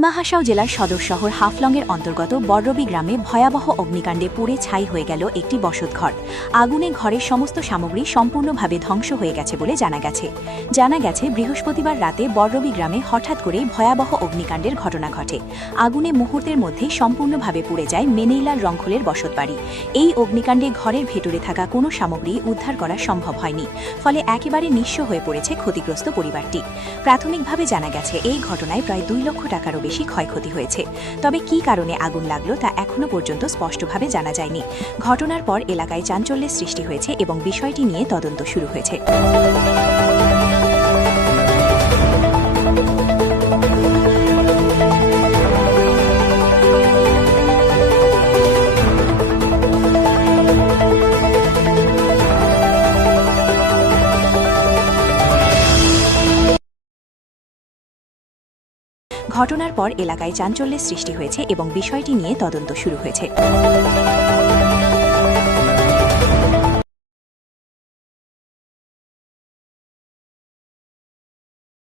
ডিমা হাসাও জেলার সদর শহর হাফলংয়ের অন্তর্গত বড়রবি গ্রামে ভয়াবহ অগ্নিকাণ্ডে পুড়ে ছাই হয়ে গেল একটি বসতঘর। আগুনে ঘরের সমস্ত সামগ্রী সম্পূর্ণভাবে ধ্বংস হয়ে গেছে বলে জানা গেছে বৃহস্পতিবার রাতে বড়রবি গ্রামে হঠাৎ করেই ভয়াবহ অগ্নিকাণ্ডের ঘটনা ঘটে। আগুনে মুহূর্তের মধ্যে সম্পূর্ণভাবে পুড়ে যায় মেনেইলার রংখোলের বসতবাড়ি। এই অগ্নিকাণ্ডে ঘরের ভেতরে থাকা কোনো সামগ্রী উদ্ধার করা সম্ভব হয়নি, ফলে একেবারে নিঃস্ব হয়ে পড়েছে ক্ষতিগ্রস্ত পরিবারটি। প্রাথমিকভাবে জানা গেছে এই ঘটনায় প্রায় 2 লক্ষ টাকারও বেশি ক্ষয়ক্ষতি হয়েছে। তবে কী কারণে আগুন লাগলো তা এখনও পর্যন্ত স্পষ্টভাবে জানা যায়নি। ঘটনার পর এলাকায় চাঞ্চল্যের সৃষ্টি হয়েছে এবং বিষয়টি নিয়ে তদন্ত শুরু হয়েছে। ঘটনার পর এলাকায় চাঞ্চল্যের সৃষ্টি হয়েছে এবং বিষয়টি নিয়ে তদন্ত শুরু হয়েছে।